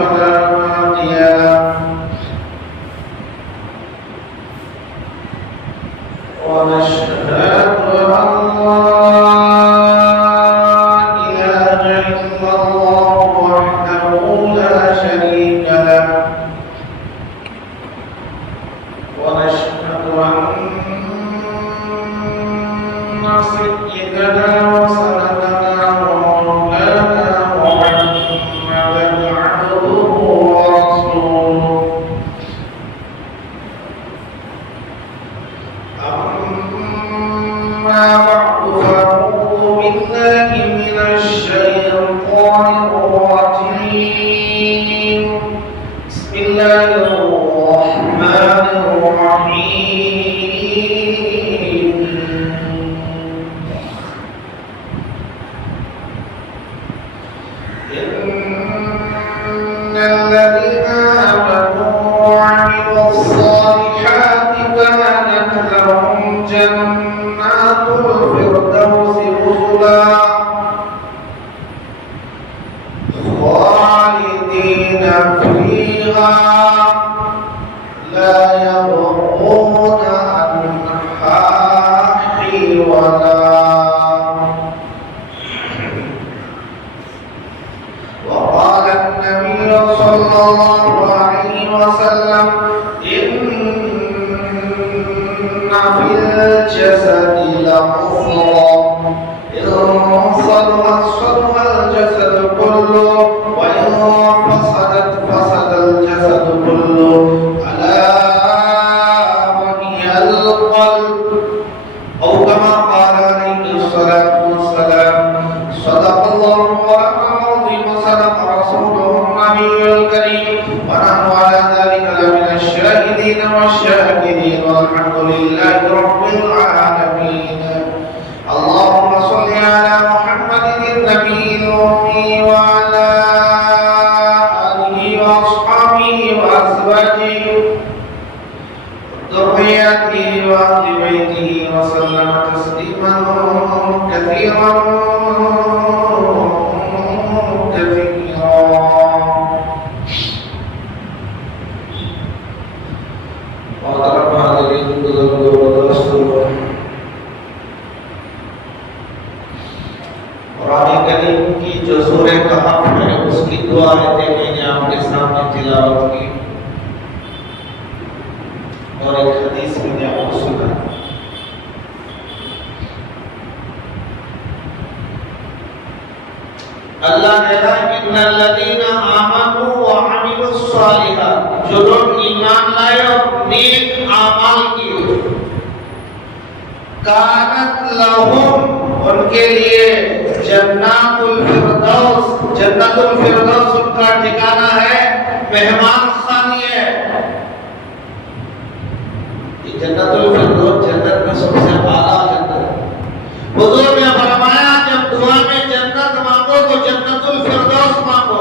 فلا هادي له ونشهد أن لا إله إلا الله وحده لا شريك له ونشهد أن سيدنا وسندنا ومولانا محمدا عبده ورسوله أما بعد فأعوذ بالله من الشيطان الرجيم بسم الله الرحمن الرحيم إن الذين آمنوا وعملوا الصالحات كانت لهم جنات الفردوس نزلا خالدين فيها لا يبغون عنها حولا وقال النبي صلى الله عليه وسلم إن في الجسد لمضغة إذا صلحت صلح الجسد كله وإن فسدت فسد الجسد كله ألا وهي القلب أو كما قال عليه الصلاة والسلام صدق الله مولانا العظيم وصدق رسوله النبي الكريم ونحن على ذلك لمن الشاهدين والشاكرين والحمد لله رب العالمين اللهم صل على محمد النبي الأمي وعلى آله وأصحابه وأزواجه ذريته وأهل بيته وسلم تسليما كثيرا कुरान करीम की जो सूरह कहफ है उसकी दो आयतें मैंने आपके सामने तिलावत की और एक हदीस मैंने आपको सुना। अल्लाह ने कहा इन्नल्लज़ीना आमनू व अमिलुस्सालिहात, जो लोग ईमान लाए और नेक अमाल किए, कानत लहुम, उनके लिए जन्नतुल फिरदौस, जन्नतुल फिरदौस उनका ठिकाना है, मेहमान खानी है। ये जन्नतुल फिरदौस जन्नत में सबसे आला जन्नत। हुजूर ने फरमाया जब दुआ में जन्नत मांगो तो जन्नतुल फिरदौस मांगो,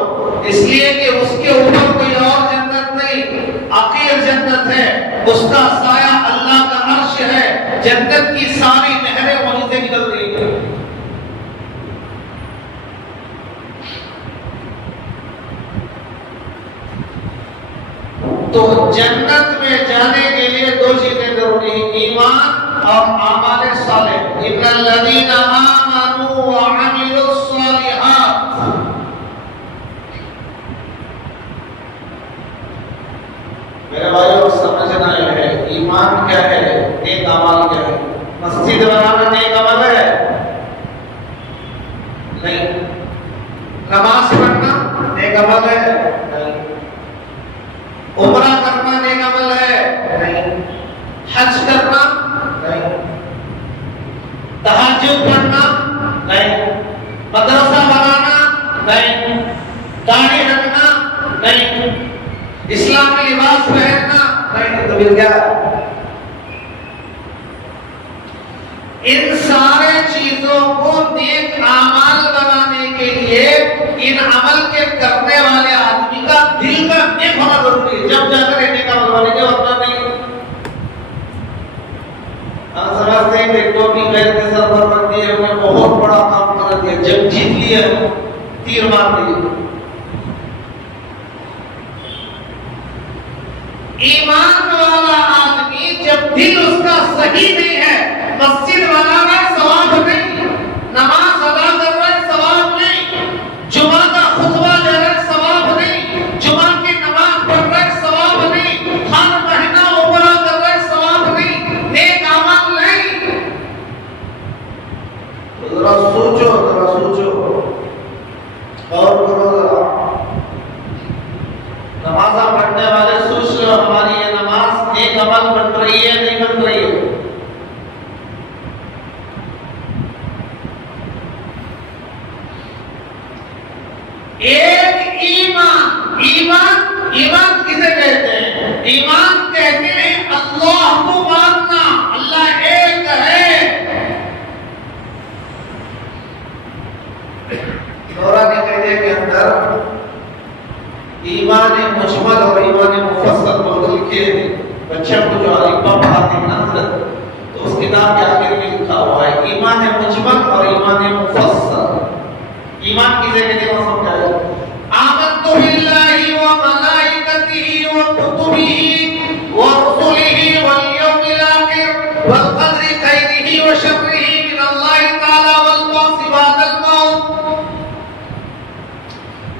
इसलिए कि उसके ऊपर कोई और जन्नत नहीं, आखिर जन्नत है, उसका साया अल्लाह का अर्श है, जन्नत की सारी नहरें वहीं से निकल रही हैं। तो जन्नत में जाने के लिए दो चीजें जरूरी हैं, ईमान और आमाल सालेह। इन्नल्लज़ीना आमनू व अमिलुस्सालिहात, मेरे भाइयों समझना है ईमान क्या है, नेक अमल क्या है। मस्जिद बनाना नेक अमल है? नहीं। नमाज पढ़ना नेक अमल है? नहीं। उम्रा करना नेक अमल है? नहीं। हज करना? नहीं। तहज्जुद पढ़ना? नहीं। मदरसा बनाना? नहीं। दाढ़ी रखना? नहीं। इस्लामी लिबास पहनना? नहीं। तो फिर क्या? इन सारे चीजों को नेक अमल बनाने के लिए इन अमल के करने वाले आदमी का दिल का नेक होना जरूरी है, जब जाकर नेक अमल बनेंगे, वरना नहीं। हम समझते हैं कि टोपी पहन के सर पर रख दिए, हमने बहुत बड़ा काम कर दिया, जब जीत लिए तीर मार दिए। ईमान वाला आदमी जब दिल उसका सही नहीं है, मस्जिद बना रहा है सवाब नहीं, नमाज अदा कर रहा है सवाब नहीं, जुमा का खुतबा दे रहा है सवाब नहीं, जुमा की नमाज पढ़ रहा है सवाब नहीं, हर महीना उमरा कर रहा है सवाब नहीं, नेक अमल नहीं। जरा सोचो और करो जरा। नमाज़ पढ़ने वाले सोच लो, हमारी ये नमाज नेक अमल बन रही है नहीं बन रही है? एक ईमान किसे कहते हैं? ईमान कहते हैं अल्लाह को मानना, अल्लाह एक है। नौरानी कहते के अंदर ईमान मुजमल और ईमान मुफस्सल बोल के बच्चे को जो अलिफ्बा पढ़ाते हैं ना, तो उस किताब के आखिर में लिखा हुआ है ईमान मुजमल और ईमान मुफस्सल। ईमान किसे कहते हैं वो समझाइए। आमन्तु बिल्लाहि व मलाइकतिहि व कुतुबिहि व रुसुलिहि वल यौमिल आखिर वल क़द्रि खैरिहि व शर्रिहि मिनल्लाहि तआला वल बासी बादल मौत।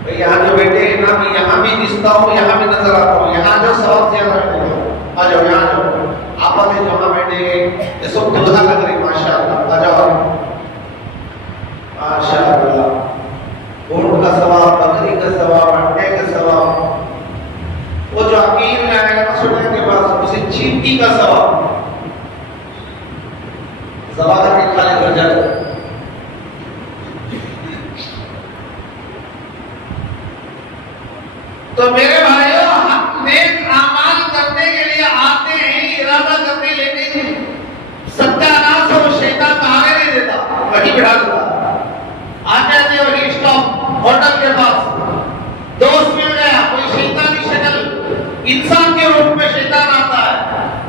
भाई यहाँ जो बैठे हैं ना, मैं यहाँ भी दिखता हूँ, यहाँ भी नजर आता हूँ। यहाँ जो सवाल किया आ जाओ, यहाँ जाओ। आप आते जो वहाँ बैठे ये सब दुल्हा लग रही माशाअल्लाह। आ जाओ माशाअल्लाह। ऊँट का सवाब, बकरी का सवाब, अंडे का सवाब, वो जो अकील में आएगा ना सुनने के बाद उसे चींटी का सवाब जबा करके खाली कर जाए। तो मेरे भाइयों, हम नेक अमाल करने के लिए आते हैं, इरादा करते, लेकिन सत्यानाश हो शैतान कहां नहीं देता, वही बिठा देता। आते आते वही स्टॉप होटल के पास दोस्त मिल गया, कोई शैतानी शक्ल, इंसान के रूप में शैतान आता है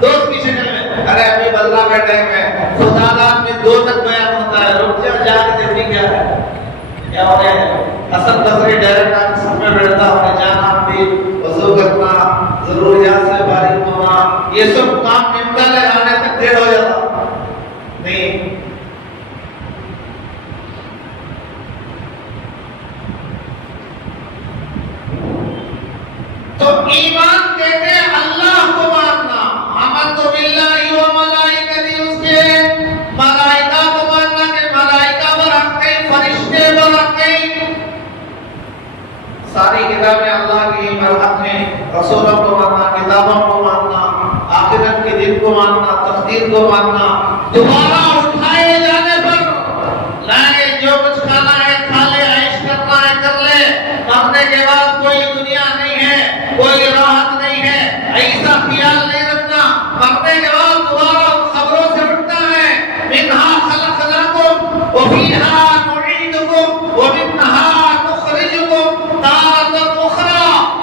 दोस्त की शक्ल में। अरे अभी बदला का टाइम है, खुदादार में 2 तक बयान होता है, रुक जा, जाके देखी क्या है, क्या हो रहा है। हसन बसरी डायरेक्ट आके सामने बैठता, अपने जान भी वजू करना, जरूरियात से फारिग होना, ये सब काम निपटा ले आने तक देर हो जाता नहीं। तो ईमान कहते हैं अल्लाह को मानना। आमन्तु बिल्लाहि व मलाइकतिहि, उसके मलाइका को मानना कि मलाइका बरकते, फरिश्ते बरकते, सारी किताबें अल्लाह की मरहमत में, रसूलों को मानना, किताबों को मानना, आखिरत के दिन को मानना, तकदीर को मानना, दोबारा उठाए जाने पर लाए जो कुछ खाना है खा ले, ऐश करना है कर ले, मरने के बाद कोई दुनिया नहीं है, कोई राहत नहीं है, ऐसा ख्याल नहीं रखना। मरने के बाद दोबारा खबरों से उठना है। मिन्हा खलक़नाकुम व फीहा नुईदुकुम व मिन्हा नुखरिजुकुम तारतन उखरा।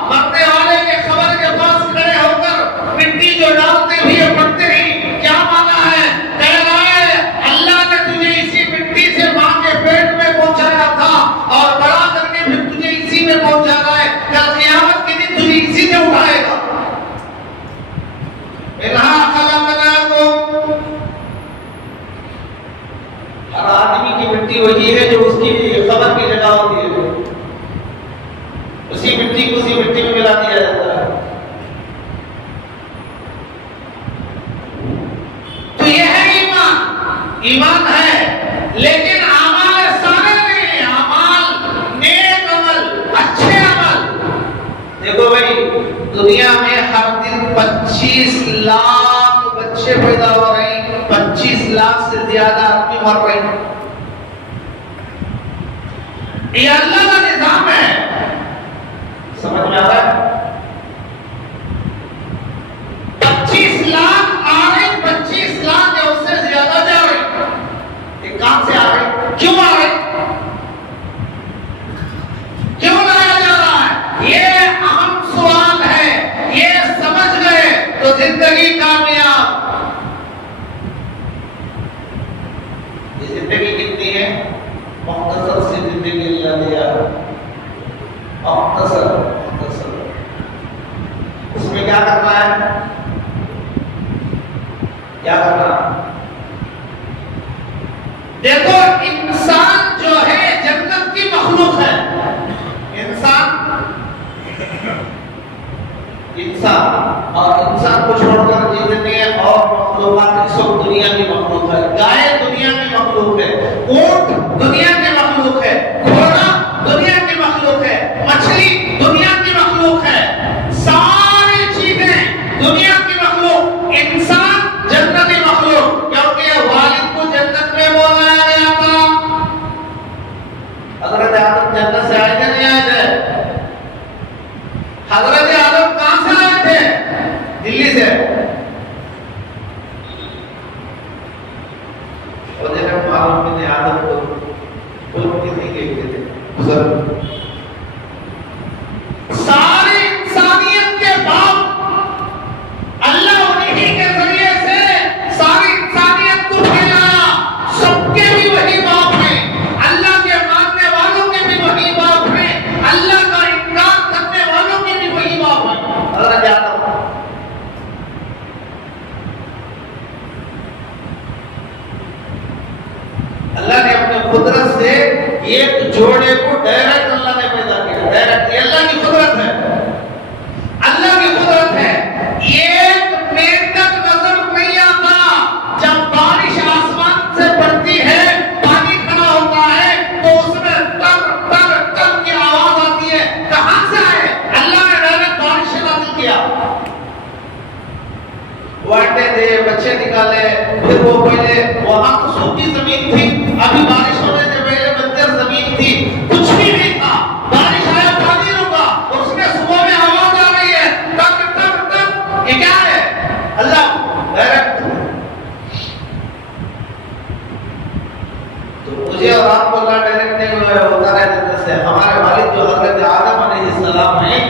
मरने वाले के खबर के पास खड़े होकर मिट्टी जो डालते भी पढ़ते ही क्या माना है, कह रहा है अल्लाह ने तुझे इसी मिट्टी से मां के पेट में पहुंचाया था और बड़ा करके फिर तुझे इसी में पहुंचा रहा है, कल क़यामत के दिन तुझे इसी से उठाएगा। मिन्हा खलक़नाकुम, हर आदमी की मिट्टी वही है जो उसकी खबर की जगह होती है, उसी मिट्टी को उसी मिट्टी में मिला दिया जाता है। तो यह है ईमान। ईमान है लेकिन अमाल सारे नहीं, अमाल नेक अमल, अच्छे अमल। देखो भाई, दुनिया में हर दिन 25 लाख बच्चे पैदा हो रहे हैं, 25 लाख से ज्यादा आदमी मर रहे हैं। ये अल्लाह का निजाम है, समझ में आ रहा है? 25 लाख आ रहे, 25 लाख या उससे ज्यादा जा रहे। ये कहां से आ रहे, क्यों आ रहे, क्यों लाया जा रहा है, ये अहम सवाल है। ये समझ गए तो जिंदगी कामयाब। ये जिंदगी कितनी है, मुख्तसर सी जिंदगी अल्लाह दिया, मुख्तसर। उसमें क्या करना है, इंसान, और इंसान को छोड़कर जितने और मखलूकात सब दुनिया की मखलूक है। गाय दुनिया की मखलूक है, ऊंट दुनिया की मखलूक है, घोड़ा दुनिया की मखलूक है, मछली दुनिया की मखलूक है, सारी चीजें दुनिया की मखलूक, इंसान जन्नती मखलूक, क्योंकि वालिद को जन्नत में बोलाया गया था। हजरत आदम जन्नत से आए थे नहीं आए थे? हजरत आदम कहां से आए थे? दिल्ली से। और जब मालूम नहीं आदम को बोल किसी के थे सारी इंसानियत के बाप अल्लाह उन्हीं के जरिए से सारी इंसानियत को फैलाया। सबके भी वही बाप हैं, अल्लाह के मानने वालों के भी वही बाप हैं, अल्लाह का इनकार करने वालों के भी वही बाप हैं। हजरत आदम अल्लाह ने अपने कुदरत से एक जोड़े को डायरेक्ट अल्लाह ने पैदा किया। डायरेक्ट, ये अल्लाह की कुदरत है, अल्लाह की कुदरत है। एक मेंढक नजर नहीं आता, जब बारिश आसमान से पड़ती है, पानी खड़ा होता है, तो उसमें टर टर टर की आवाज आती है। कहां से आए? अल्लाह ने डायरेक्ट बारिश से नाजिल किया। वाटे थे, बच्चे निकाले, फिर वो पहले वहां तो सूखी जमीन थी, अभी बारिश होने से पहले बंजर जमीन थी, कुछ भी नहीं था। बारिश आया, पानी रुका, और उसमें सुबह में आवाज आ रही है, टक टक टक। ये क्या है? अल्लाह डायरेक्ट। तो मुझे और आपको अल्लाह डायरेक्ट नहीं होता है जन्नत से। हमारे वालिद जो हजरत आदम अलैहिस्सलाम हैं,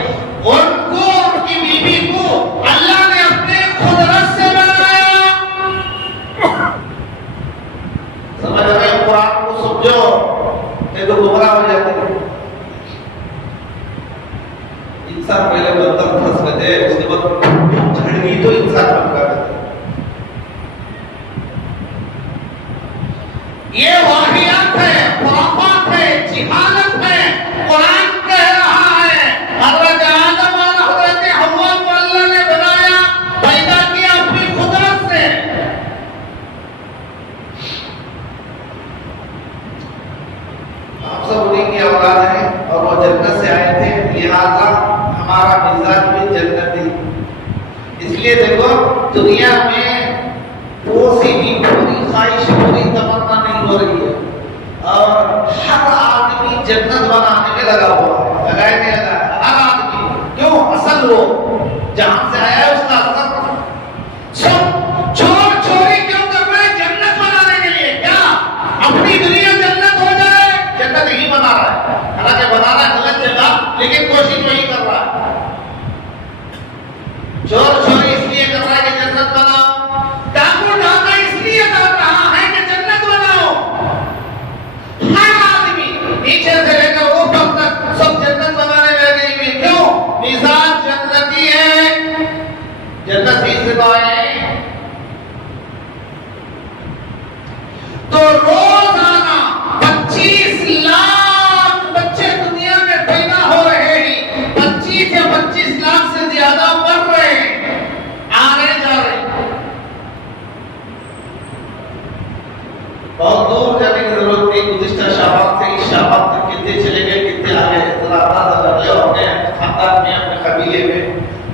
उनको, उनकी बीवी को अल्लाह ने अपने कुदरत से बनाया। समझ रहे हैं? कुरान को समझो, नहीं तो गुमराह हो जाते हैं। इंसान पहले बंदर फंस गए, उसके बाद झड़गी तो इंसान बन गया। ये वाहियात है, खुराफात है, जिहालत है। कुरान कह रहा है हजरत आदम और हजरत हव्वा को अल्लाह ने बनाया, पैदा किया अपनी कुदरत से। आप सब उन्हीं की औलाद हैं और वो जन्नत से आए थे, लिहाजा हमारा मिजाज भी जन्नती। इसलिए देखो, दुनिया में वो सी भी पूरी ख्वाहिश, पूरी तमन्ना नहीं हो रही है, और हर आदमी जन्नत बनाने में लगा हुआ है। लगाए नहीं लगा है? हर आदमी। क्यों? असल वो जहां से आया है उसका असर सब छोड़ छोड़ी क्यों कर रहे हैं? जन्नत बनाने के लिए। क्या अपनी दुनिया जन्नत हो जाए? जन्नत ही बना रहा है, हालांकि बना रहा है गलत जगह, लेकिन कोशिश वही कर रहा है। चोर चोरी इसलिए कर रहा है कि जन्नत बनाओ, डाकू डाका इसलिए कर रहा है कि जन्नत बनाओ। हर आदमी नीचे से लेकर ऊपर तक सब जन्नत बनाने लगे हुए। क्यों? मिजाज जन्नती है, जन्नती से आए। तो रोजाना 25 लाख बच्चे दुनिया में पैदा हो रहे हैं, 25 या 25 लाख से ज्यादा बढ़ रहे हैं, आगे जा रहे हैं। बहुत दूर जाने की जरूरत नहीं। गुज़िश्ता शाबाब से इस शाबाब तक कितने चले गए, कितने आ गए, जरा अंदाजा कर लो। अपने खानदान में, अपने कबीले में,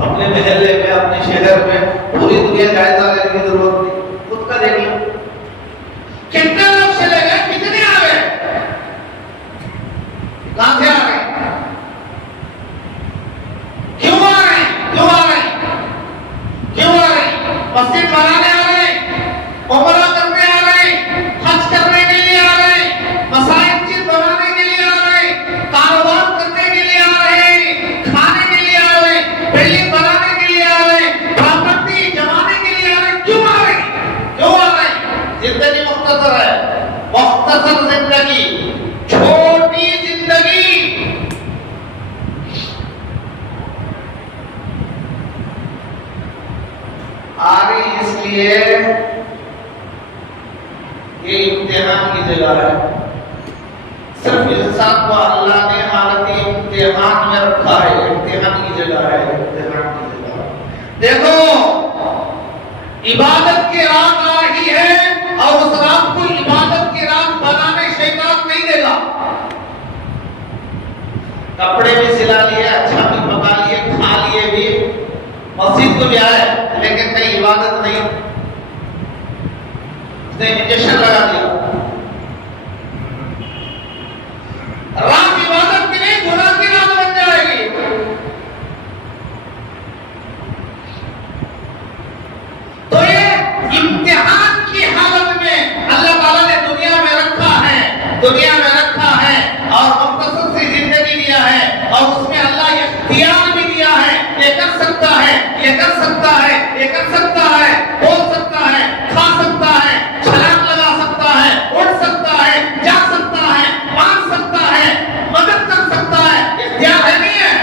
अपने महल्ले में, अपने शहर में, पूरी दुनिया जायजा लेने की जरूरत नहीं, खुद का देख लो। कितने लोग चले गए, कितने आ गए, कहां से आ गए, क्यों आ रहे, क्यों आ रहे, क्यों आ रहे? मस्जिद बनाने आ रहे, उमरा करने आ रहे, हज करने के लिए आ रहे, मसाजिद बनाने के लिए आ रहे, कारोबार करने के लिए आ रहे, खाने के लिए आ रहे, बिल्डिंग बनाने के लिए आ रहे, प्रॉपर्टी जमाने के लिए आ रहे। क्यों आ रहे, क्यों आ रहे? जिंदगी मुख्तसर है, मुख्तसर जिंदगी, छोटी जिंदगी। आ रही इसलिए ये इम्तिहान की जगह है। सिर्फ इंसान को अल्लाह ने हालत इम्तिहान में रखा है, इम्तिहान की जगह है, इम्तिहान की जगह। देखो इबादत की रात आ रही है और उस रात को इबादत की रात बनाने शैतान नहीं देगा। कपड़े भी सिला लिए, अच्छा भी पका लिए, खा लिए भी, मस्जिद को भी आए, लेकिन कहीं इबादत नहीं, उसने इंजेक्शन लगा दिया। रात इबादत की नहीं, गुनाह की रात बन जाएगी। तो ये इम्तिहान की हालत में अल्लाह ताला ने दुनिया में रखा है और मुख्तसर सी जिंदगी दिया है और उसमें अल्लाह इख्तियार भी दिया है। ये कर सकता है, ये कर सकता है, ये कर सकता है, बोल सकता है, खा सकता है, छलांग लगा सकता है, उड़ सकता है, जा सकता है, मान सकता है, मदद कर सकता है। इख्तियार है नहीं है,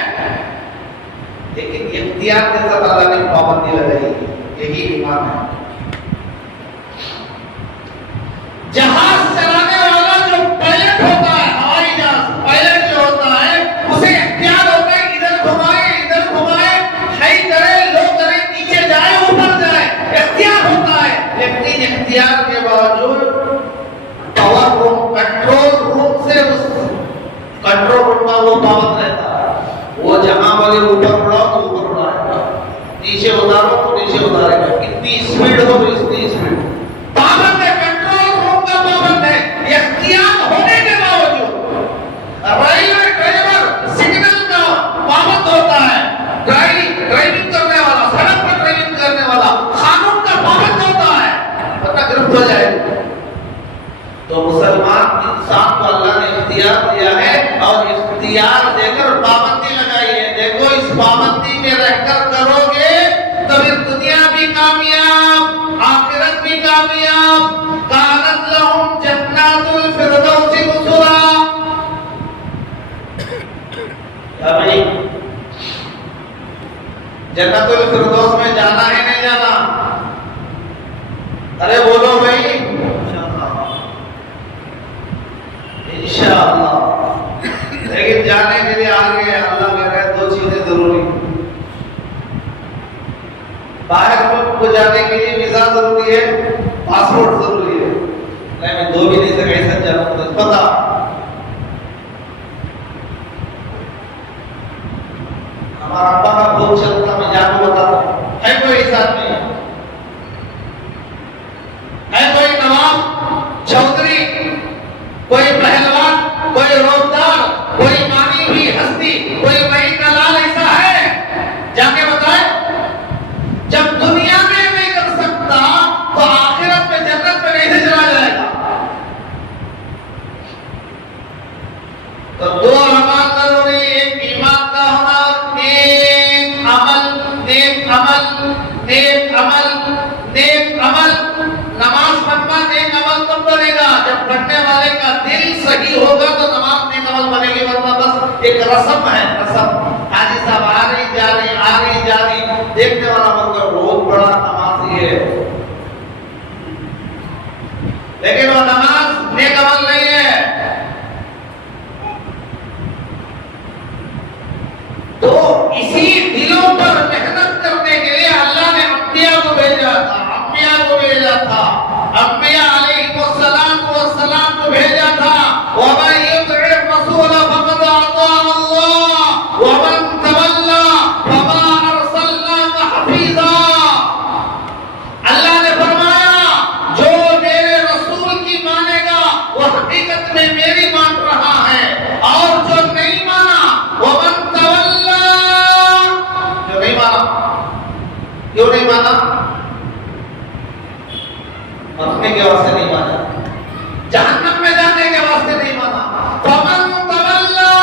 लेकिन इख्तियार के साथ अल्लाह ने पाबंदी लगाई। यही ईमान है। जहाज चलाने वाला जो पायलट होता है, हवाई जहाज पायलट जो होता है, उसे इख्तियार होता है इधर घुमाए, हाई करे, लो करे, नीचे जाए, ऊपर जाए, इख्तियार होता है। लेकिन इख्तियार के बावजूद पावर रूम, कंट्रोल रूम से उस कंट्रोल रूम का वो पाबंद रहता है। वो जहां वाले ऊपर उड़ाओ तो ऊपर उड़ाएगा, नीचे उतारो तो नीचे उतारेगा, कितनी स्पीड हो तो इतनी स्पीड। पाबंद है, कंट्रोल रूम का पाबंद है। इख्तियार होने के बावजूद रेलवे ड्राइवर सिग्नल का पाबंद होता है, ड्राइविंग करने वाला, सड़क पर ड्राइविंग करने वाला कानून का पाबंद होता है, वरना गिरफ्त हो जाएगा। तो मुसलमान इंसान को अल्लाह ने इख्तियार दिया है और इख्तियार देकर पाबंदी लगाई है। देखो इस पाबंदी में रहकर करोगे तो फिर दुनिया भी कामयाब, आखिरत भी कामयाब। कानत लहुम जन्नातुल फिरदौसी नुज़ुला। क्या भाई, जन्नतुल फिरदौस में जाना है नहीं जाना? अरे बोलो भाई, इंशाअल्लाह। लेकिन जाने के लिए आगे अल्लाह कह रहे हैं दो चीजें जरूरी। बाहर मुल्क को जाने के लिए वीजा जरूरी है, पासपोर्ट जरूरी है। नहीं मैं दो भी नहीं से कैसे जाऊं, तो पता हमारा अब्बा का बहुत चलता, मैं जाकर बताता हूं। है कोई साथ में, है कोई नवाब चौधरी, कोई पहलवान, कोई रोजदार, कोई मानी हुई हस्ती, कोई मई का लाल ऐसा है जाके बताए? जब दुनिया में नहीं कर सकता तो आखिरत में जन्नत में कैसे चला जाएगा? तो दो अमाल जरूरी, एक ईमान का होना और नेक अमल। नमाज पढ़ना नेक अमल कब बनेगा? जब पढ़ने वाले का दिल सही होगा तो नमाज नेक अमल बनेगी, वरना बस एक रस्म है, रस्म। हाजी साहब आ रही जा रही, देखने वाला मतलब बहुत बड़ा नमाजी है, लेकिन वो नमाज नेक अमल नहीं है। तो इसी दिलों पर मेहनत करने के लिए अल्लाह ने अंबिया को भेजा था। अंबिया अलैहिस्सलातु वस्सलाम को भेजा था। वमन युति'ir रसूल फक़द अता अल्लाह वमन तवल्ला फमा अरसलनाका हफीज़ा। अल्लाह ने फरमाया जो मेरे रसूल की मानेगा वो हकीकत में मेरी मान रहा है, और जो नहीं माना वमन तवल्ला, जो नहीं माना, क्यों नहीं माना? अपने के वास्ते नहीं माना, जहन्नम में जाने के वास्ते नहीं माना। फमन तवल्ला,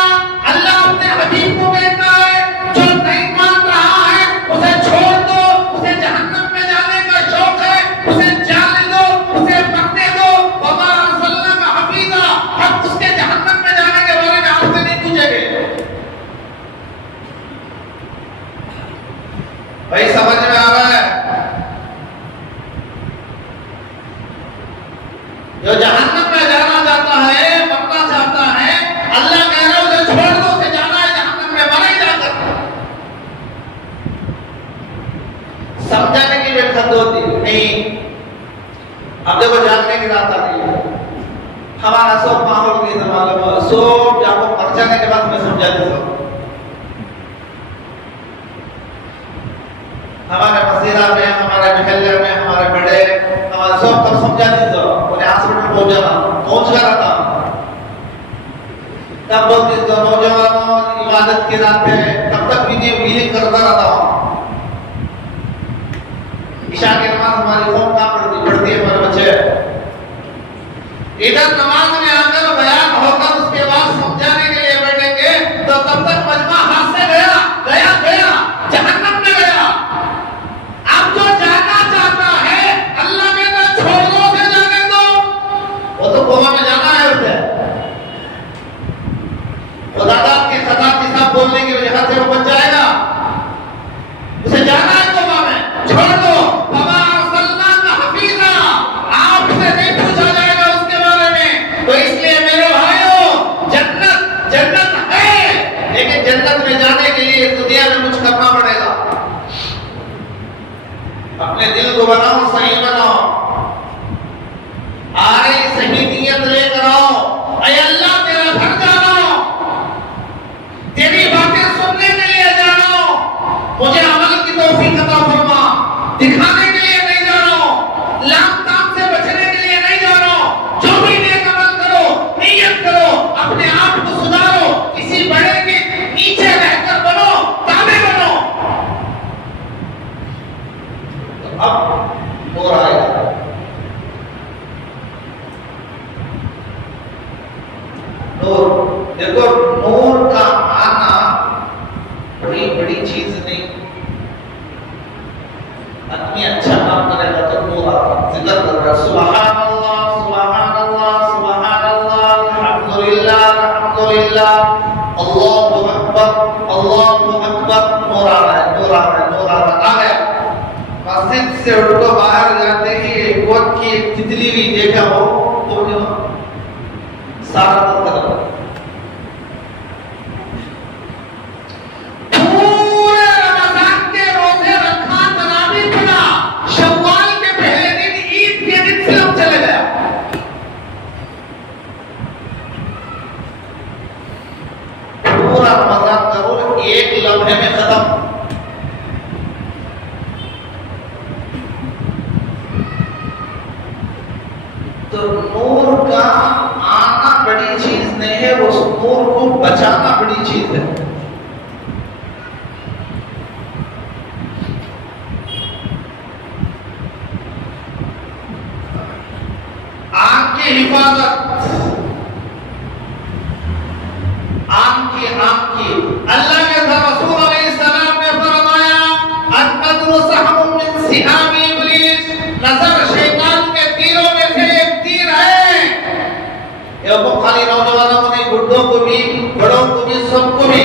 अल्लाह अपने हबीब को कहता है जो नहीं मान रहा है उसे छोड़ दो, उसे जहन्नम में जाने का शौक है, उसे जाने दो, उसे मरने दो। वमा अरसलनाका हफीज़ा, हम उसके जहन्नम में जाने के बारे में आपसे नहीं पूछेंगे। भाई समझ में आ रहा है? जो जहन्नम में जाना चाहता है, मरना चाहता है, अल्लाह कह रहा है उसे छोड़ दो, उसे जाना है जहन्नम में, मर ही जाकर। हमारा सब माहौल के मालूम है, सब जाको मर जाने के बाद मैं समझा देता हूँ। हमारे मसीरा में, हमारे महल्ले में, हमारे बड़े, हमारे सब तब समझा देता हूँ। उन्हें हॉस्पिटल पहुंच गया था, तब बोलते तो नौजवानों इबादत के रात पे तब तक विनीलिंग करता रहता हूँ। ईशा की नमाज हमारी कौम कहाँ पढ़ती है हमारे बच्चे। इधर नमाज में आकर बयान होकर उसके बाद समझाने के लिए बैठेंगे तो तब तक मजमा हाथ से गया जहन्नम में गया। अब जो जाना चाहता है अल्लाह कहता छोड़ दो, उसे जाने दो, वो तो गोवा में जाना है उसे। खुदादाद के खता किताब बोलने की वजह से वो बच जाएगा, उसे जाना है गोवा में, छोड़ दो। आपसे नहीं पूछा जाएगा उसके बारे में। तो इसलिए मेरे भाइयों, जन्नत है, लेकिन जन्नत में जाने के लिए दुनिया में कुछ करना पड़ेगा। अपने दिल को बनाओ, सही बनाओ, आए सही नियत लेकर आओ। ऐ अल्लाह तेरा घर जानो, तेरी बातें सुनने के लिए जानो, मुझे अमल की तौफीक अता फरमा। दिखाने के लिए नहीं जानो, लाम ताम से बचने के लिए नहीं जानो। जो भी नेक अमल करो, नियत करो, अपने आप को सुधारो, किसी बड़े के नीचे रहकर बनो, ताबे बनो। तो अब नूर आएगा। नूर देखो, नूर का आना बड़ी चीज नहीं। आदमी अच्छा काम करेगा तो नूर आता। जिक्र कर रहा है सुभान अल्लाह, सुभान अल्लाह, सुभान अल्लाह, अल्हम्दुलिल्लाह, अल्हम्दुलिल्लाह, अल्लाहु अकबर, अल्लाहु अकबर। नूर आ रहा है, नूर आ रहा है, नूर आ रहा है। आ गया। मस्जिद से उठकर बाहर जाते ही एक वक्त की एक तितली भी देखा हो तो सारा दिन कर एक लम्हे में खत्म। तो नूर का आना बड़ी चीज नहीं है, उस नूर को बचाना बड़ी चीज है। आंख की हिफाजत, आंख की अल्लाह के रसूल अलैहिस्सलाम ने फरमाया अन-नज़रु सहमुन मिन सिहामी इब्लीस, नजर शैतान के तीरों में से एक तीर है। ये वो खाली नौजवानों को नहीं, बुढ़ों को भी, बड़ों को भी, सबको भी,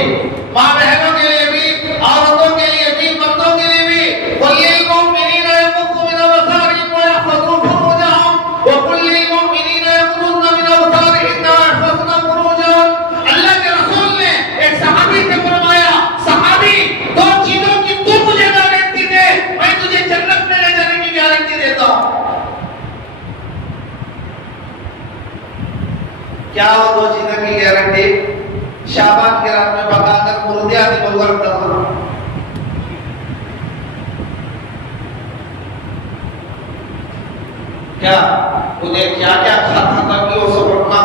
मां बहनों के लिए भी, औरतों के लिए भी, मर्दों के लिए भी। कुल्लिल मुमिनीना यग़ुद्दू मिन अबसारिहिम व यहफ़ज़ू फुरूजहम व कुल्लिल मुमिनीना यग़ुद्दूना मिन अबसारिहिन्ना व यहफ़ज़ना फुरूजहम। अल्लाह के रसूल ने एक सहाबी से फरमाया, सहाबी दो चीजों की तू मुझे गारंटी दे, मैं तुझे जन्नत में ले जाने की गारंटी देता हूं। क्या वो दो चीजों की गारंटी? शाबान के रात में पकाकर मुर्दे आदि बलवर करना, क्या उन्हें क्या क्या खाता था कि वो सब पढ़ना।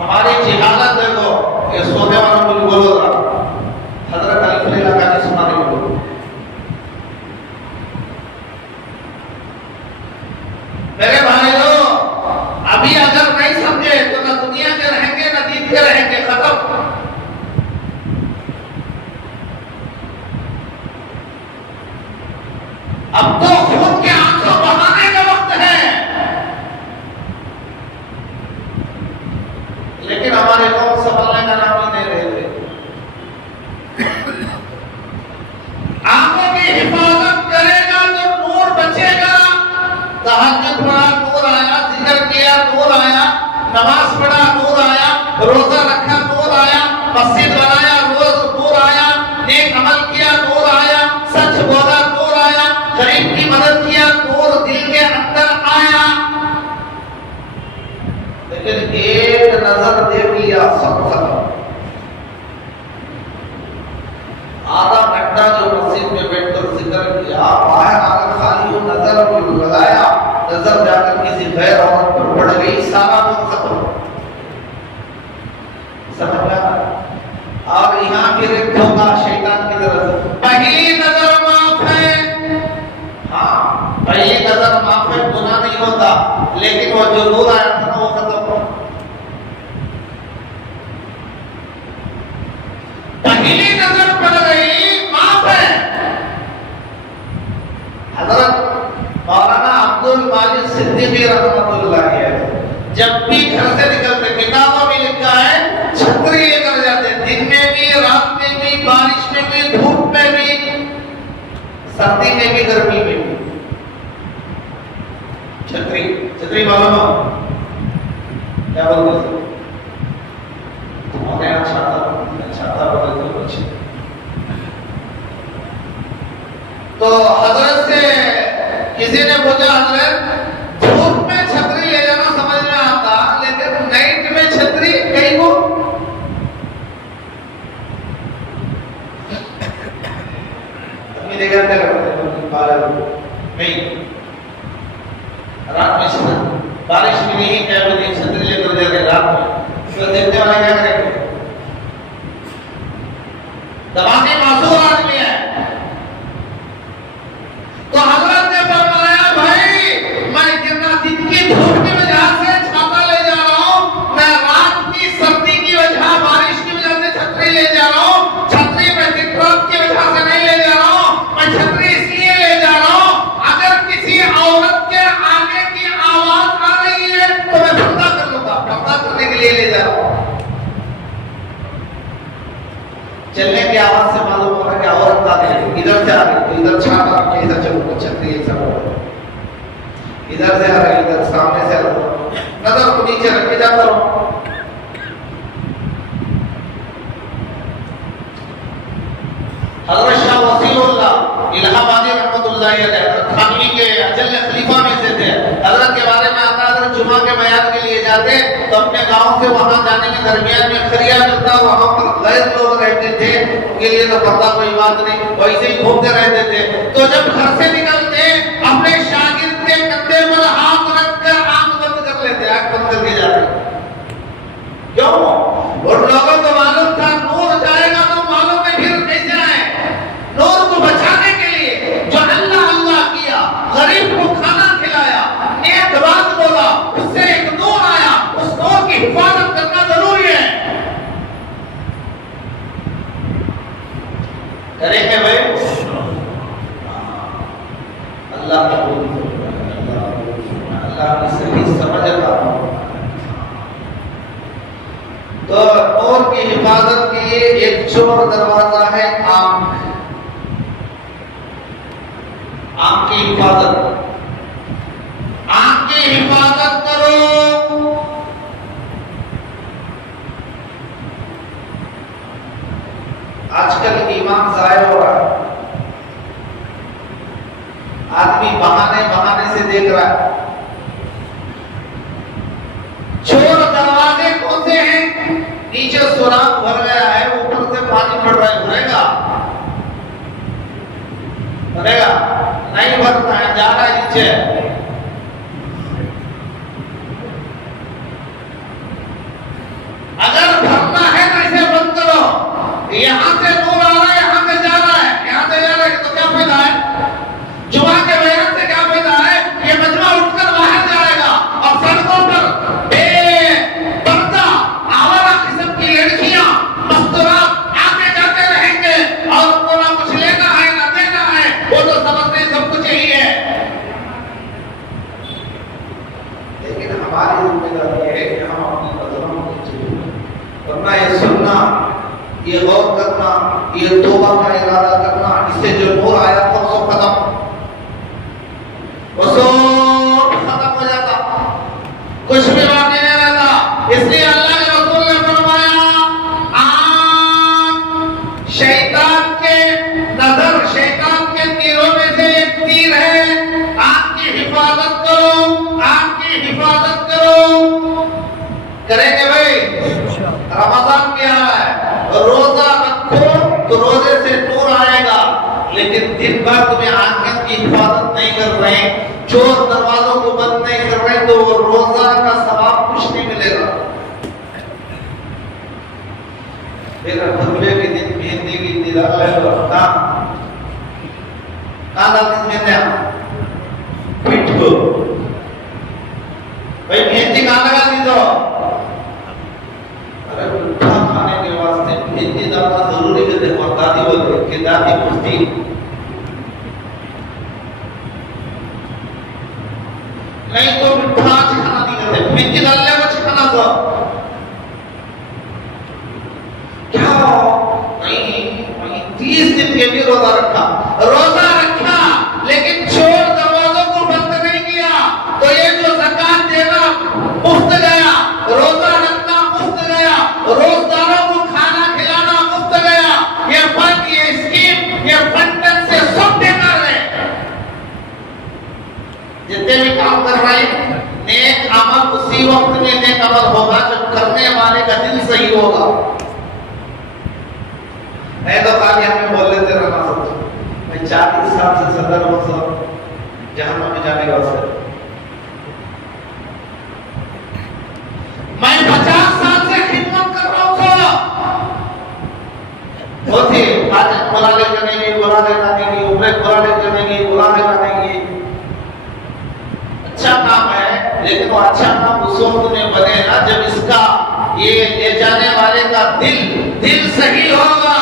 हमारी जिहालत देखो, ये सोने वालों को बोलो जरा, हजरत अली फरीदा का सुनाने को बोलो। मेरे भाइयों, अभी अगर नहीं समझे तो ना दुनिया के रहेंगे ना दीन के रहेंगे, खत्म। अब तो खून के आंसू बहाने का वक्त है, लेकिन हमारे लोग संभलने का नाम ही नहीं ले रहे। आंखों की हिफाजत करेगा तो नूर बचेगा। तहज्जुद पढ़ा, नूर आया, जिक्र किया, नूर आया, नमाज पढ़ा, नूर आया, रोजा रखा, नूर आया, मस्जिद बनाया, रोज नूर आया, नेक अमल किया, नूर आया, सच बोला, नूर आया, गरीब की मदद किया, नूर दिल के में आ रहा है? और यहाँ फिर एक धोखा शैतान की तरफ, पहली नजर माफ है। हाँ, पहली नजर माफ है, गुनाह नहीं होता, लेकिन वो जो नूर आया था ना वो खत्म हो। पहली नजर पड़ गई, माफ है। हजरत मौलाना अब्दुल मालिक सिद्दीकी रहमतुल्लाह अलैह जब भी घर से निकलते, किताबों में लिखा है, छतरी लेकर जाते, दिन में भी, रात में भी, बारिश में भी, धूप में भी, सर्दी में भी, गर्मी में भी। छतरी, छतरी मालूम हो क्या बोलते हैं? और यहाँ छाता बोलते हैं बच्चे। तो हजरत से किसी ने पूछा, हजरत धूप में छतरी ले जाना समझ में आता, लेकिन नाइट में छतरी कहीं को? मेरे घर पे नहीं, रात में बारिश में नहीं, क्या बोलते छतरी लेकर जा रहे रात में, तो देखने वाला क्या करेंगे? दमागी मासूम आदमी है। तो हजरत ने फरमाया, भाई मैं जितना दिन की धूप की वजह से छाता ले जा रहा हूँ, मैं रात की सर्दी की वजह, बारिश की वजह से छतरी ले जा रहा हूँ। छतरी मैं दिन रात की वजह से नहीं ले जा रहा हूँ, मैं छतरी इसलिए ले जा रहा हूँ, अगर किसी औरत के आने की आवाज आ रही है तो मैं पर्दा कर लूंगा, पर्दा करने के लिए ले जा रहा हूँ। चलने की आवाज से मालूम होगा कि औरत आ रही, इधर से आ रही, तो इधर छाता रख के इधर चलो, छतरी ऐसा हो, इधर से आ रही, इधर सामने से आ रही, नजर को नीचे रख के जाता रहो। हजरत शाह वसीउल्लाह इलाहाबादी रहमतुल्लाह अलैह थानवी के अजल खलीफा में से थे। हजरत के बारे में आता, हजरत जुमा के बयान के लिए जाते तो अपने गांव से वहां जाने के दरमियान में खरिया मिलता, वहां पर गैर लोग रहते थे, उनके लिए तो पर्दा कोई बात नहीं, वैसे ही घूमते रहते थे। तो जब घर से निकलते अपने शागिर्द के कंधे पर हाथ रखकर आंख बंद कर लेते, आंख बंद करके जाते। क्यों? उन लोगों को मालूम था नूर जाएगा तो मालूम में फिर कैसे आए। नूर को बचाने के लिए जो अल्लाह अल्लाह किया, गरीब को खाना खिलाया, नेक बात बोला, उससे एक नूर आया, उस नूर की हिफाजत करना जरूरी है। करेंगे भाई? अल्लाह अल्लाह सही समझ आता। तो नूर की हिफाजत के लिए एक चोर दरवाजा है आंख, आंख की हिफाजत, आंख की हिफाजत करो। आजकल ईमान जाया हो रहा है, आदमी बहाने बहाने से देख रहा है। चोर दरवाजे कौन से हैं? नीचे सुराख भर गया है, ऊपर से पानी पड़ रहा है, भरेगा? भरेगा नहीं, भरता है, जा रहा है नीचे। अगर भरना है तो इसे बंद करो। यहां से नूर आ रहा है, यहां से जा रहा है, यहां से जा रहा है, तो क्या फायदा है? जुमा के बयान से क्या फायदा है? ये मजमा उठकर बाहर जाएगा और सड़कों पर बेपर्दा आवारा किस्म की लड़कियां मस्तूरात आते जाते रहेंगे और उनको ना कुछ लेना है ना देना है, वो तो समझते सब कुछ यही है। लेकिन हमारी जिम्मेदारी है कि हम अपनी नजरों को चुने, वरना ये सुनना, ये गौर करना, ये तौबा का इरादा करना, इससे जो नूर आया था वो खत्म, वो सब खत्म हो जाता, कुछ भी बाकी नहीं रहता। इसलिए अल्लाह के रसूल ने फरमाया, आंख शैतान के नजर, शैतान के तीरों में से एक तीर है, आंख की हिफाजत करो, आंख की हिफाजत करो। करेंगे भाई? रमजान क्या है? रोजा रखो तो रोजे से नूर आएगा, लेकिन दिन भर तुम्हें आंखें की हिफाजत नहीं कर रहे, चोर दरवाजों को बंद नहीं कर रहे, तो वो रोजा का सवाब कुछ नहीं मिलेगा। फिर खुतबे के दिन मेहंदी की दीदार ले लो कहाँ डालते मेहंदी पीठ को भाई मेहंदी कहाँ लगा दी तो अरे मिठा खाने के वास्ते मेहंदी डालना जरूरी है देखो दादी बोलते कि दादी पूछती नहीं तो मिठा खाना नहीं करते मेहंदी डालने को खाना तो क्या नहीं 30 दिन के भी रोजा रखा लेकिन चोर दरवाजों को बंद नहीं किया तो ये जो ज़कात देना मुफ्त गया, रोजा रखना मुफ्त गया, रोजदारों को खाना खिलाना मुफ्त गया। ये फंड, ये स्कीम, ये फंडन से सब बेकार है। जितने भी काम कर रहे हैं नेक अमल उसी वक्त में नेक अमल होगा जब करने वाले का दिल सही होगा। नहीं तो खाली हमें बोल लेते रहना सब भाई 40 साल से सदर हो सब जहन्नम में जाने का अवसर। मैं 50 साल से खिदमत कर रहा हूँ बहुत ही आज बुलाने करने की उम्र बुलाने करने की अच्छा काम है लेकिन वो अच्छा काम उस वक्त में बनेगा जब इसका ये ले जाने वाले का दिल सही होगा।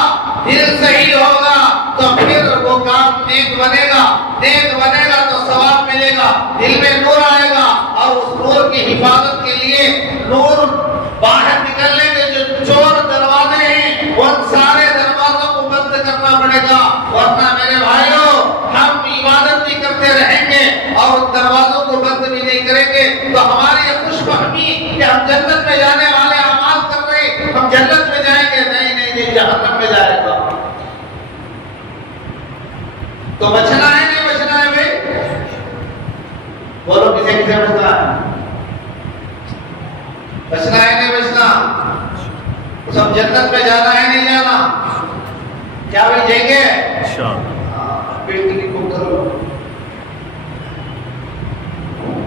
दिल सही होगा तो फिर वो काम नेक बनेगा तो सवाब मिलेगा, दिल में नूर आएगा और उस नूर की हिफाजत के लिए नूर बाहर निकलने के जो चोर दरवाजे हैं उन सारे दरवाजों को बंद करना पड़ेगा। वरना मेरे भाइयों हम इबादत भी करते रहेंगे और दरवाजों को बंद भी नहीं करेंगे तो हमारी खुशफहमी कि हम जन्नत में जाने वाले अमाल कर रहे हम जन्नत में जाएंगे, नहीं जहन्नम में जाएगा। तो बचना है नहीं बचना है भाई बोलो किसे बचना है? बचना है नहीं बचना? सब जन्नत में जाना है नहीं जाना? क्या भाई जाएंगे? बेटी की खूब करो।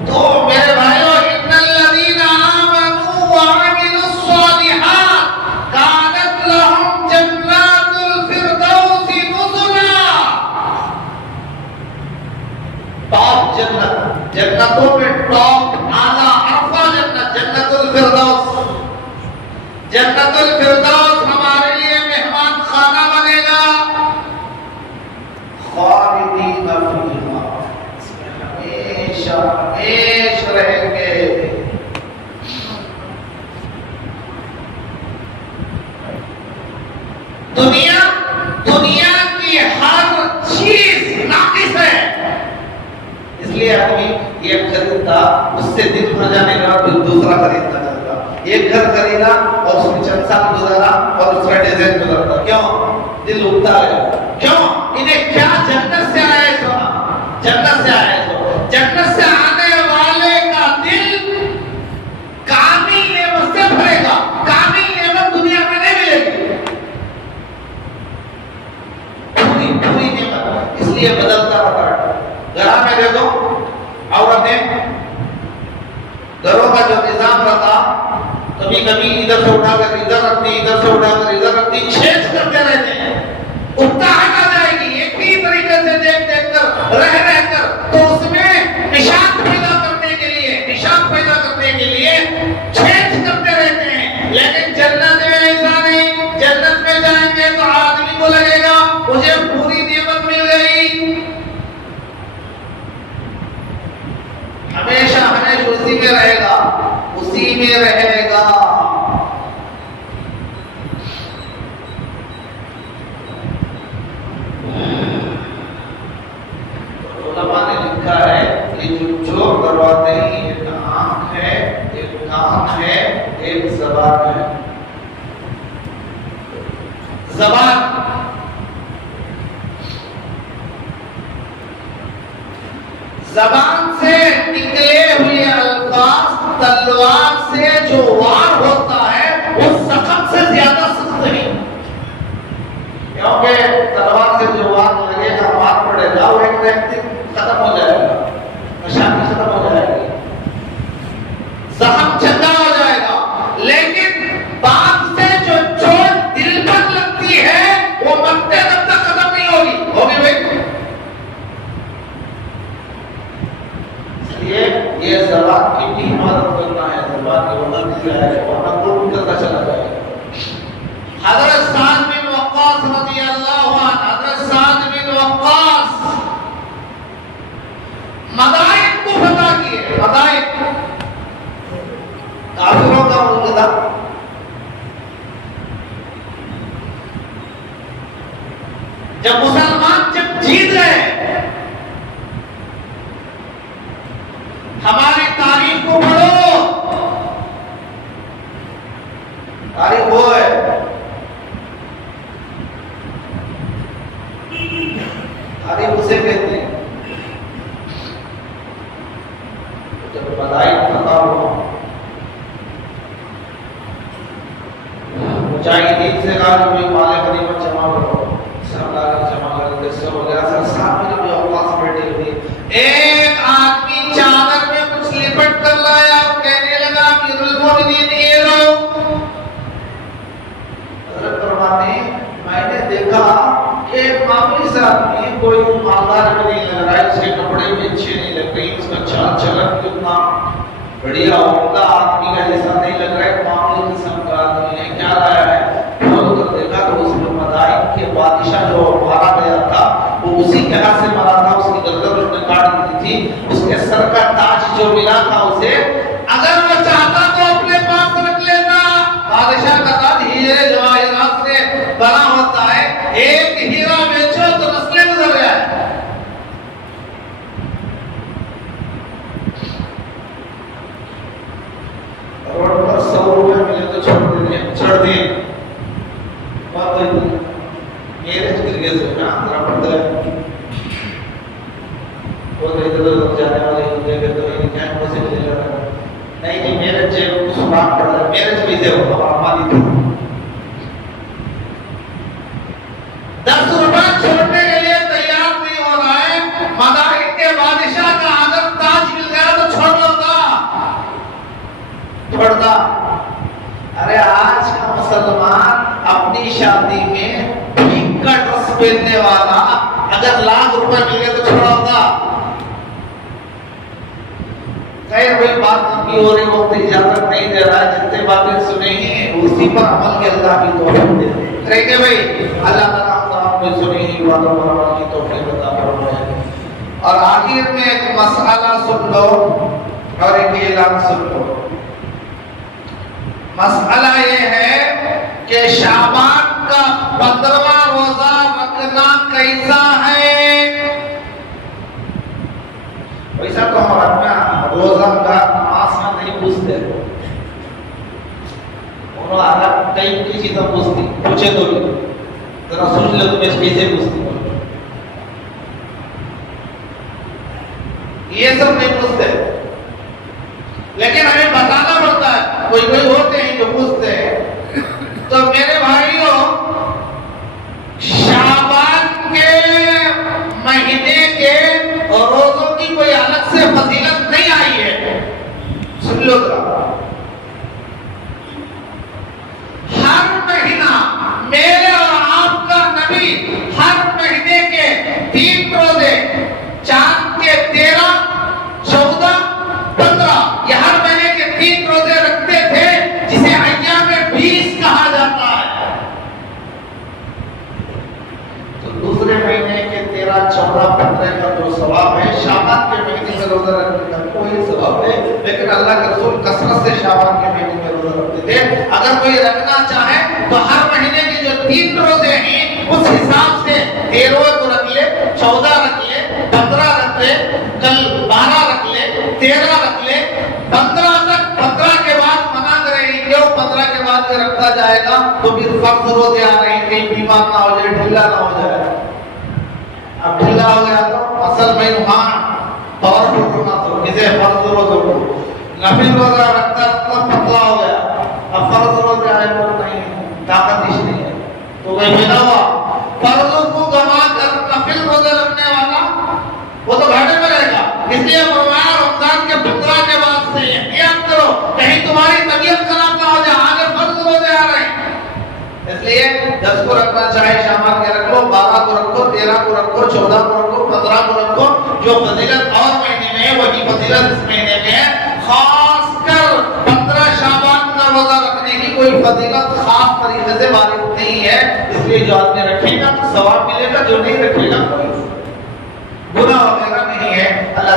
तो मेरे भाइयों इन्नल्लज़ीना आमनू व अमिलुस्सालिहात कानत लहुम जन्नातुल फिरदौसी नुज़ुला। टॉप जन्नत, जन्नतों में टॉप आला अरफा जन्नत, जन्नतुल फिरदौस हमारे लिए मेहमान खाना बनेगा। खालिदीना फीहा, हमेशा रहेंगे। दुनिया की हर चीज नाकिस है, इसलिए आदमी एक खरीदता उससे दिन भर जाने के बाद दूसरा खरीदता चलता। एक घर खरीदा और उसमें चंद साल गुजारा और दूसरा डिजाइन गुजरता। क्यों? दिल उगता है। क्यों? इन्हें क्या जन्नत से आए सो, जन्नत से आए सो, जन्नत से आने वाले का दिल कामिल नेमत से भरेगा। कामिल नेमत दुनिया में नहीं मिलेगी, पूरी नेमत। इसलिए बदलता रहता है। घर में देखो औरतें घरों का जो निजाम रहता कभी इधर से उठाकर इधर रखती, इधर से उठाकर इधर रखती, चेंज करते रहते हैं। उठता हटा जाएगी एक ही तरीके से देख कर रह कर तो उसमें निशान पैदा करने के लिए चेंज करते रहते हैं। लेकिन जन्नत में ऐसा नहीं। जन्नत में जाएंगे तो आदमी को लगेगा मुझे पूरी नेमत मिल गई। हमेशा उसी में रहेगा। उलमा ने लिखा है कि जो करवाते ही एक आंख है, एक कान है, एक ज़बान है। ज़बान से निकले हुए अल्फाज तलवार से जो वार होता है वो सख्त से ज्यादा सख्त है। क्योंकि तलवार से जो वार लगेगा, वार पड़ेगा, वो एक व्यक्ति खत्म हो जाएगा, निशानी खत्म हो जाएगी, जख्म चंगा हो जाएगा। लेकिन बात से जो चोट दिल जब मुसलमान जब जीत गए, हमारी तारीख को पढ़ो, तारीख वो है, तारीख उसे कहते हैं जब बधाई खता हो, मुजाहिदीन से कहा कि माले गनीमत जमा करो, सब लाख जमा कर देते वगैरह, सब सामने जो अल्लाह से बैठे हुए, एक आदमी चादर में कुछ लिपट कर लाया और कहने लगा अमीरुल मोमिनीन ये लो। हज़रत फरमाते मैंने देखा कि मामूली सा आदमी, कोई मालदार भी नहीं लग रहा है, उसके कपड़े भी अच्छे नहीं लग रहे, उसका चाल चलन भी उतना बढ़िया उम्दा आदमी का जैसा नहीं लग रहा है, मामूली किस्म का आदमी है, क्या लाया है? तो देखा तो उसमें मदाइन के बादशाह जो मारा गया था वो उसी के हाथ से मारा था, उसकी गर्दन उसने काट दी थी, उसके सर का ताज जो मिला था उसे अगर वो चाहता तो अपने पास रख लेता। बादशाह का ताज हीरे जवाहरात से बना होता है, एक हीरा बेचो तो नस्लें गुजर जाए। रोड पर 100 रुपए मिले तो छोड़ दिए, मेरे तरीके से ना अंदर पड़ता है, वो तो इधर जाने वाले जगह तो ये क्या मुझे ले रहा है, नहीं मेरे जेब को सुना पड़ रहा है, मेरे भी दे वो हमारी तो 10 रुपए छोड़ने के लिए तैयार नहीं हो रहा है। मदाइन के बादशाह का अगर ताज मिल गया तो छोड़ता। अरे आज का मुसलमान अपनी शादी में भीख का ड्रेस पहनने वाला अगर लाख रुपए मिल गए तो छोड़ता। खैर कोई बात लंबी हो रही, वक्त इजाजत नहीं दे रहा है, जितने बातें सुने हैं उसी पर अमल के अल्लाह की तौफीक दे दे। ठीक है भाई, अल्लाह ताला आपने सुनी ही बातों पर अमल की तौफीक अता फरमाए। और आखिर में एक मसला सुन लो और एक ऐलान सुन लो। मसला ये है कि शाबान का 15वां रोजा रखना कैसा है? वैसा तो हम रखना रोजा का नमाज में नहीं पूछते, उन्होंने अलग टाइप की चीजें पूछती, पूछे तो जरा सुन लो तुम्हें कैसे पूछती, ये सब नहीं पूछते, लेकिन हमें बताना पड़ता है। कोई कोई होते हैं जो पूछते हैं। तो मेरे भाइयों, शाबान के महीने के रोजों की कोई अलग से फजीलत नहीं आई है, सुन लो जरा। हर महीना मेरे और आपका नबी हर महीने के 3 रोजे, चांद के 13, 14, 15, ये हर महीने के 3 रोजे रखते थे, जिसे अय्याम 20 कहा जाता है। तो दूसरे महीने के 13, 14, 15 का जो सवाब है, शाबान के महीने में रोजा रखने का कोई सवाब है, लेकिन अल्लाह के रसूल कसरत से शाबान के महीने में रोजा रखते थे। अगर कोई रखना चाहे तो हर महीने के जो 3 रोजे हैं उस हिसाब से 13 को रख ले, 14 रख ले, 15 रख ले, कल 12 रख ले, 13 रख ले, 15 तक। 15 के बाद मना करेंगे, 15 के बाद रखता जाएगा तो फिर फर्ज रोजे आ रहे हैं, कहीं बीमार ना हो जाए, ढीला ना हो जाए। अब ढीला हो गया तो असल में पावरफुल होना तो किसे फर्ज रोजे को नफिल रोजा रखता पतला हो गया, अब फर्ज रोजे आए तो नहीं ताकत नहीं है, तो वही मिला हुआ फर्जों को गवा कर नफिल रोजे रखने वाला वो तो घाटे में रहेगा। इसलिए फरमाया रमजान के 15 के बाद से एहतियात करो, कहीं तुम्हारी तबीयत खराब ना हो जाए, आगे फर्ज रोजे आ रहे हैं। इसलिए 10 को रखना चाहे शाबान के रख लो, 12 को रखो, 13 को रखो, 14 को रखो, 15 को रखो। जो फजीलत और महीने में है वही फजीलत इस महीने में है। खासकर 15 शाबान का रोजा रखने की कोई फजीलत खास तरीके से वारिद नहीं है, इसलिए जो आदमी रखेगा तो सवाब मिलेगा, जो नहीं रखेगा कोई गुनाह वगैरह नहीं है। अल्लाह